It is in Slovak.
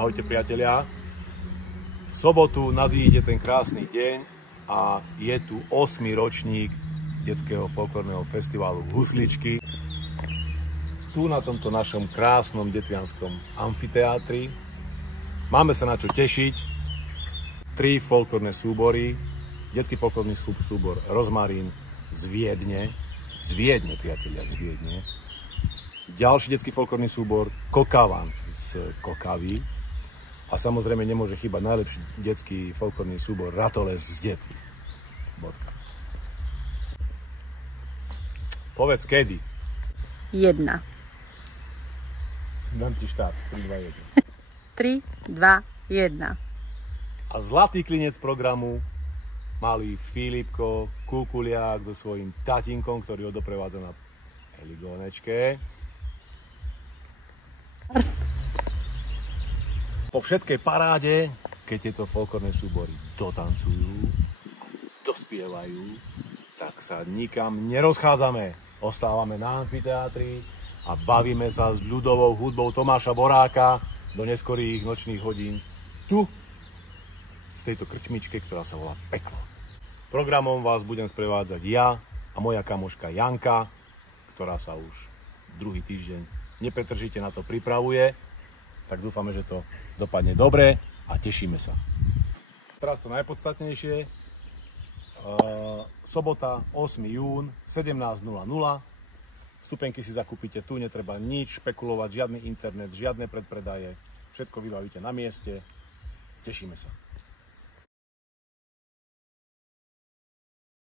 Ahojte priatelia. V sobotu nadíde ten krásny deň a je tu 8. ročník detského folklórneho festivalu Husličky. Tu na tomto našom krásnom detvianskom amfiteátri. Máme sa na čo tešiť. 3 folklórne súbory. Detský folklórny súbor Rozmarín z Viedne, priatelia, z Viedne. Ďalší detský folklórny súbor Kokavan z Kokavy. A samozrejme nemôže chýbať najlepší detský folklórny súbor Ratoles z Detvy. Bodka. Povedz kedy? 1. Dám ti štát. 3, 2, 1. A zlatý klinec programu malý Filipko Kukuliak so svojím tatinkom, ktorý ho doprevádza na heligónečke. Po všetkej paráde, keď tieto folklórne súbory dotancujú, dospievajú, tak sa nikam nerozchádzame. Ostávame na amfiteátri a bavíme sa s ľudovou hudbou Tomáša Boráka do neskorých nočných hodín tu, v tejto krčmičke, ktorá sa volá Peklo. Programom vás budem sprevádzať ja a moja kamoška Janka, ktorá sa už druhý týždeň nepretržite na to pripravuje. Tak dúfame, že to dopadne dobre a tešíme sa. Teraz to najpodstatnejšie. Sobota, 8. jún, 17:00. Vstupenky si zakúpite tu, netreba nič špekulovať, žiadny internet, žiadne predpredaje. Všetko vybavíte na mieste. Tešíme sa.